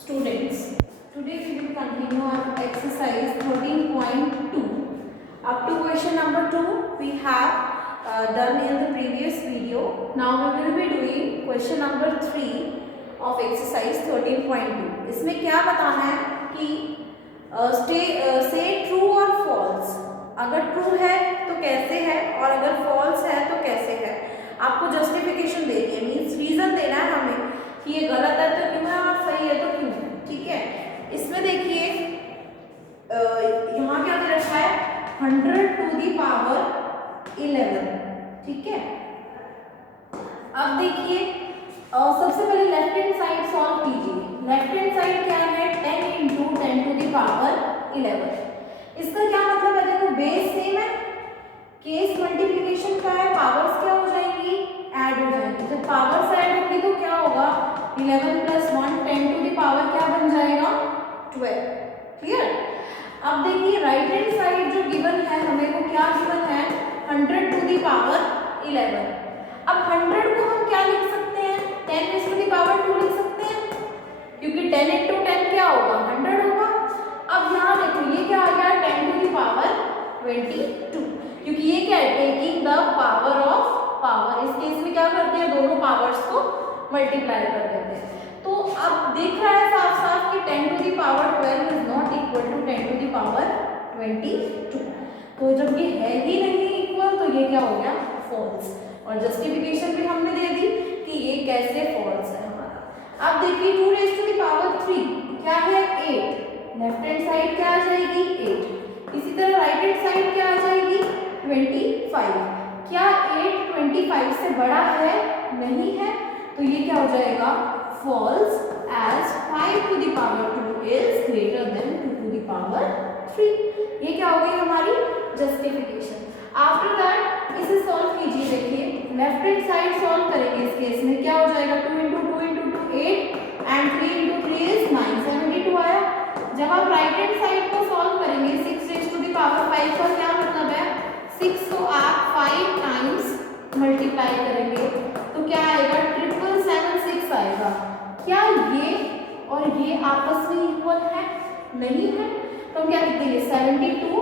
Students, today we will continue our exercise 13.2. Up to question number 2 we have done in the previous video. Now we will be doing question number 3 of exercise 13.2. इसमें क्या बताना है कि say true or false. अगर true है तो कैसे है और अगर false है तो कैसे है. आपको justification देनी है, मीन्स रीजन देना है हमें कि ये गलत है तो क्यों है और सही है तो क्यों है. ठीक है, इसमें देखिए यहाँ क्या दे रखा है 100 to the power 11. ठीक है, अब देखिए सबसे पहले लेफ्ट हैंड साइड सॉल्व कीजिए. लेफ्ट हैंड साइड क्या है 10 into 10 to the power 11. इसका क्या मतलब है, देखो बेस सेम है, केस मल्टीप्लिकेशन का है, पावर्स क्या हो जाएंगी ऐड हो जाएंगी. जब पावर्स ऐड होंगी तो क्या होगा 11 plus 1 10 to the power क्या बन जाएगा 12. क्लियर. अब देखिए राइट हैंड साइड जो गिवन है हमें को क्या गिवन है 100 to the power 11. अब 100 को हम क्या लिख सकते हैं 10 raised to the power 2 लिख सकते हैं, क्योंकि 10 into 10 क्या होगा 100 होगा. अब यहाँ देखो ये क्या आ गया 10 to the power 22, क्योंकि ये क्या है taking the power of power. इस केस में क्या करते हैं दोनों पावर्स को मल्टीप्लाई कर देते हैं. तो अब दिख रहा है साफ साफ कि 10 to the power 12 is not equal to 10 to the power 22. तो जब ये है ही नहीं इक्वल तो ये क्या हो गया फॉल्स. और जस्टिफिकेशन भी हमने दे दी कि ये कैसे फॉल्स है हमारा. अब देखिए 2 raised to the power 3 क्या है 8. लेफ्ट हैंड साइड क्या आ जाएगी 8. इसी तरह राइट हैंड साइड क्या आ जाएगी 25. क्या 8 25 से बड़ा है नहीं है, तो ये क्या हो जाएगा false as 5 to the power 2 is greater than 2 to the power 3. ये क्या हो गई हमारी जस्टिफिकेशन. आफ्टर दैट इसे सॉल्व कीजिए. देखिए लेफ्ट हैंड साइड सॉल्व करेंगे. इस केस में क्या हो जाएगा 2 into 2 into 2 8 and 3 into 3 is 9 72 आया. जब आप राइट हैंड साइड को सॉल्व करेंगे 6 raised to the power 5 का क्या मतलब है 6 को आप 5 टाइम्स मल्टीप्लाई करेंगे तो क्या आएगा 777 आएगा. क्या ये और ये आपस में इक्वल है नहीं है, तो हम क्या लिख देंगे 72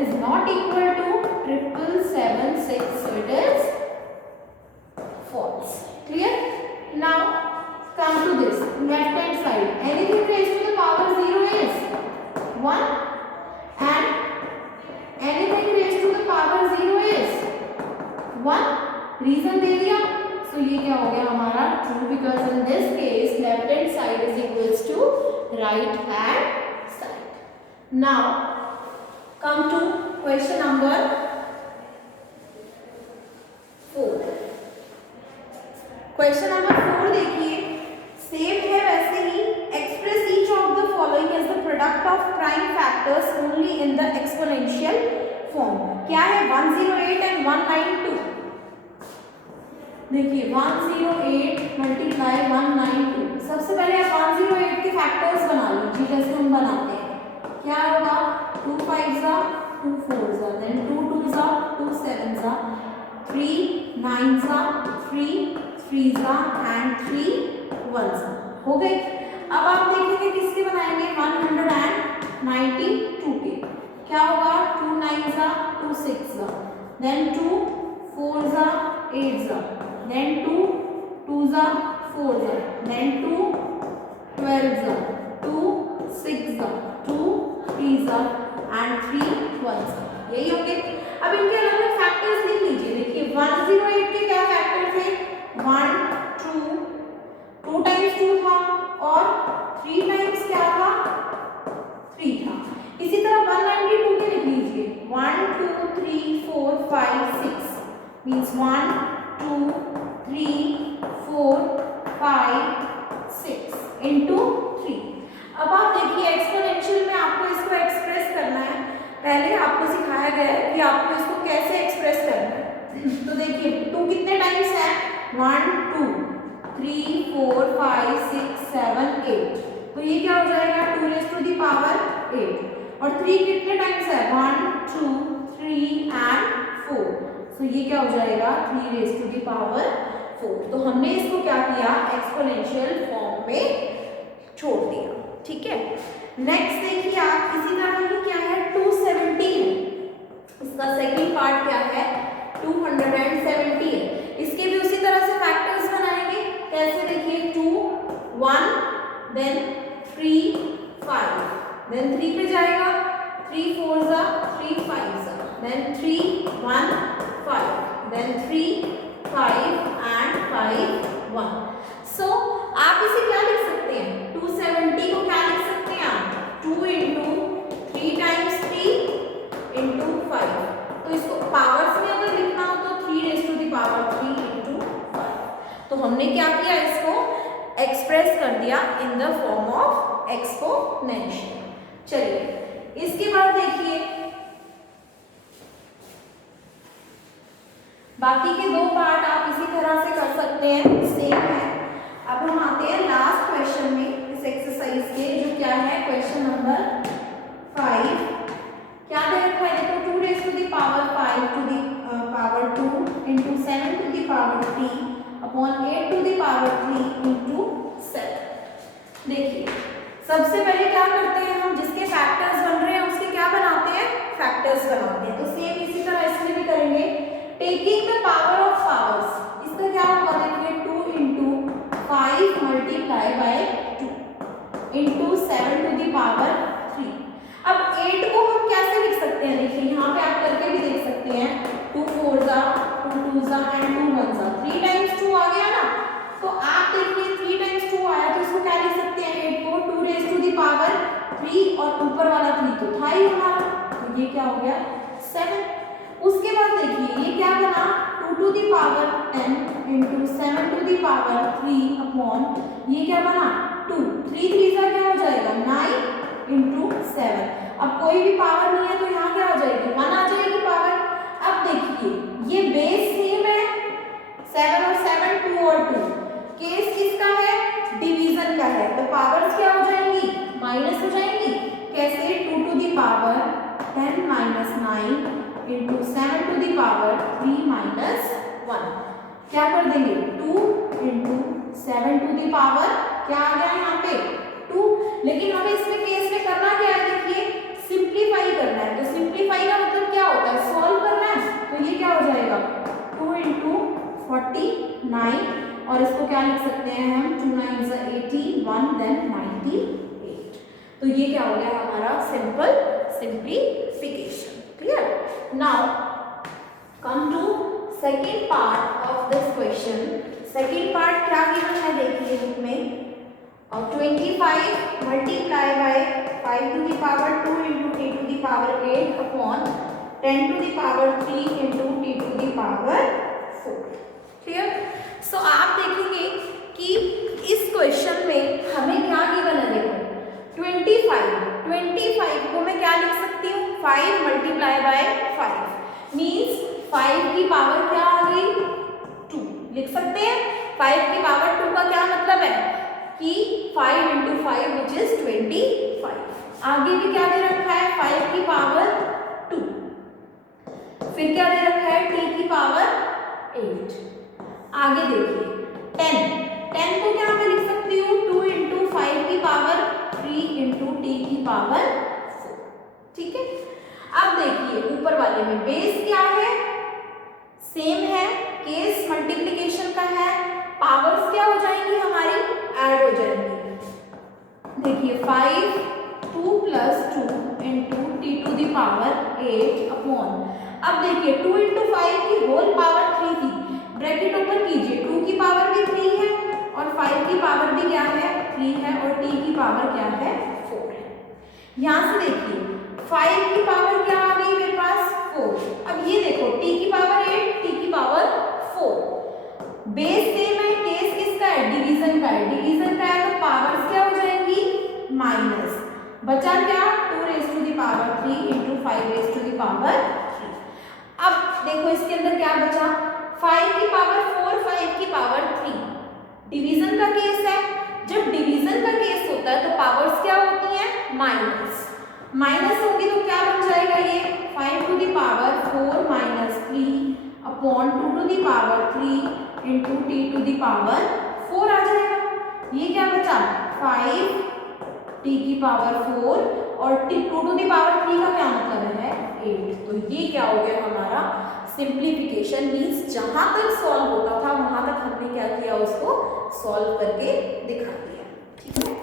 is not equal to 777 so it is false. Clear. Now come to this left hand side. Anything raised to the power 0 is 1 and anything raised to the power 0 is 1. Reason दे दिया. तो ये क्या हो गया हमारा true, because in this case left hand side is equals to right hand side. Now come to question number 4. Question number 4 देखिए same है वैसे ही. Express each of the following as the product of prime factors only in the exponential form. क्या है 108 and 192. देखिए 108 multiply 192. सबसे पहले आप 108 के फैक्टर्स बना लीजिए जैसे हम बनाते हैं. क्या होगा 2 5 जा 2 4 जा, देन 2 2 जा 2 7 जा, 3 9 जा 3 3 जा एंड 3 1 जा. हो गए. अब आप देखेंगे किसके बनाएंगे 192 के. क्या होगा 2 9 जा 2 6 जा, देन 2 4 जा 8 जा, then 2 2 जा 4 जा, then 2 12 जा, 2 6 जा, 2 3 जा and 3 1 जा. यही होंगे. अब इनके अलग अलग फैक्टर्स लिख लीजिए. देखिए 108 के क्या फैक्टर थे 1 2 टाइम्स 2 था और 3 टाइम्स क्या था 3 था. इसी तरह 192 के लिख लीजिए 1 2 3 4 5 6 मीन्स 1 2 3 4 5 6 into 3. अब आप देखिए एक्सपोनेंशियल में आपको इसको एक्सप्रेस करना है. पहले आपको सिखाया गया है कि आपको इसको कैसे एक्सप्रेस करना है. तो देखिए 2 कितने टाइम्स है 1 2 3 4 5 6 7 8. तो ये क्या हो जाएगा 2 raised to the power 8. और 3 कितने टाइम्स है 1 2 3 and 4. तो ये क्या हो जाएगा 3 raised to the power 4. तो हमने इसको क्या किया एक्सपोनेंशियल फॉर्म में छोड़ दिया. ठीक है। नेक्स्ट देखिए आप, इसी तरह ही क्या है 270 है, इसका सेकंड पार्ट क्या है 270 है। इसके भी उसी तरह से फैक्टर्स बनाएंगे। कैसे देखिए 2 1 देन 3 5 देन 3 पे जाएगा 3 4 जा 3 5 जा देन 3 1 5 देन 3 5 एंड 5 1। सो आप इसे क्या लिख सकते हैं 270 को क्या लिख सकते हैं आप 2 इंटू 3 टाइम्स 3 इंटू 5। तो इसको पावर्स में अगर लिखना हो तो 3 raise to the power 3 into 5। तो हमने क्या किया इसको एक्सप्रेस कर दिया in the form of exponential. चलिए इसके बाद देखिए बाकी के दो पार्ट आप इसी तरह से कर सकते हैं, सेम है। अब हम आते हैं लास्ट क्वेश्चन में इस एक्सरसाइज के, जो क्या है क्वेश्चन नंबर 5। क्या दे रखा है देखो 2 raise to the power 5 to the power 2 into 7 to the power 3 upon 8 to the power 3 into 7। देखिए सबसे पहले क्या करते हैं हम, जिसके फैक्टर्स बन रहे हैं उसके क्या बनाते हैं फैक्टर्स बनाते हैं। तो सेम इसी तरह इसमें भी करेंगे। Taking the power of powers, इसका क्या होगा देखिए 2 into 5 multiply by 2 into 7 to the power 3। अब 8 को हम कैसे लिख सकते हैं, देखिए यहाँ पे आप करके भी देख सकते हैं 2 4 जा 2 2 जा एंड 2 1 जा 3 टाइम्स 2 आ गया ना। तो आप देखिए 3 टाइम्स 2 आया तो इसको क्या लिख सकते हैं 8 को 2 रेज़ टू द पावर 3 और ऊपर वाला 3 तो था ही हमारा, तो ये क्या हो गया 7। उसके बाद देखिए ये क्या बना 2 to the power 10 into 7 to the power 3 upon ये क्या बना 2 3 3 का क्या हो जाएगा 9 इंटू 7। अब कोई भी पावर नहीं है तो यहाँ क्या हो जाएगी 1 आ जाएगी पावर। अब देखिए ये बेस सेम है 7 और 7 2 और 2, केस किसका है डिवीजन का है, तो पावर्स क्या हो जाएंगी माइनस हो जाएंगी। कैसे 2 to the power 10 minus 9 into 7 to the power 3 minus 1। क्या कर देंगे 2 इंटू 7 टू द पावर क्या आ गया यहाँ पे 2। लेकिन हमें इसमें केस में करना क्या है देखिए सिंप्लीफाई करना है। तो सिंप्लीफाई का मतलब क्या होता है सॉल्व करना है। तो ये क्या हो जाएगा 2 इंटू 49 और इसको क्या लिख सकते हैं हम 2 9 जा 81 देन 98। तो ये क्या हो गया हमारा simple simplification. Clear? Now come to second part of this question. Second part क्या given है देखिए बुक में 25 multiply by 5 to the power 2 into t to the power 8 upon 10 to the power 3 into t to the power 4. Clear? So आप देखेंगे कि इस question में हमें क्या गिवन है देखो 25 को मैं क्या लिख सकती हूँ 5 मल्टीप्लाई बाय 5 मीन्स 5 की पावर क्या आ गई 2 लिख सकते हैं। 5 की पावर 2 का क्या मतलब है कि 5 इंटू 5 विच इज 25। आगे भी क्या दे रखा है 5 की पावर 2, फिर क्या दे रखा है t की पावर 8। आगे देखिए 10 को क्या मैं लिख सकती हूँ 2 इंटू 5 की पावर 3 इंटू टी की पावर 4। ठीक है। अब देखिए ऊपर वाले में बेस क्या है सेम है, केस मल्टीप्लिकेशन का है, पावर्स क्या हो जाएंगी हमारी ऐड हो जाएंगी। देखिए 5 2 plus 2 into T to the power 8 upon अब देखिए 2 इंटू 5 की होल पावर 3 थी, ब्रैकेट ओपन कीजिए 2 की पावर भी 3 है और 5 की पावर भी क्या है 3 है और t की पावर क्या है 4 है। यहाँ से देखिए 5 की पावर क्या आ गई मेरे पास 4। अब ये देखो t की पावर 8 t की पावर 4, बेस सेम है, केस किसका है डिवीजन का है, डिवीजन का है तो पावर्स क्या हो जाएंगी माइनस, बचा क्या 2 raise to the power 3 into 5 raise to the power 3। अब देखो इसके अंदर क्या बचा 5 की पावर 4 5 की पावर 3, डिवीजन का केस है। जब डिवीजन का केस होता है तो पावर्स क्या होती हैं माइनस होगी तो क्या बन जाएगा ये 5 to the power 4 minus 3 upon 2 to the power 3 into T to the power 4 आ जाएगा। ये क्या बचा 5 t की पावर 4 और 2 टू दी पावर 3 का क्या मतलब है 8। तो ये क्या हो गया हमारा सिंप्लीफिकेशन, मीन्स जहां तक सॉल्व होता था वहां तक हमने क्या किया, उसको सॉल्व करके दिखा दिया। ठीक है।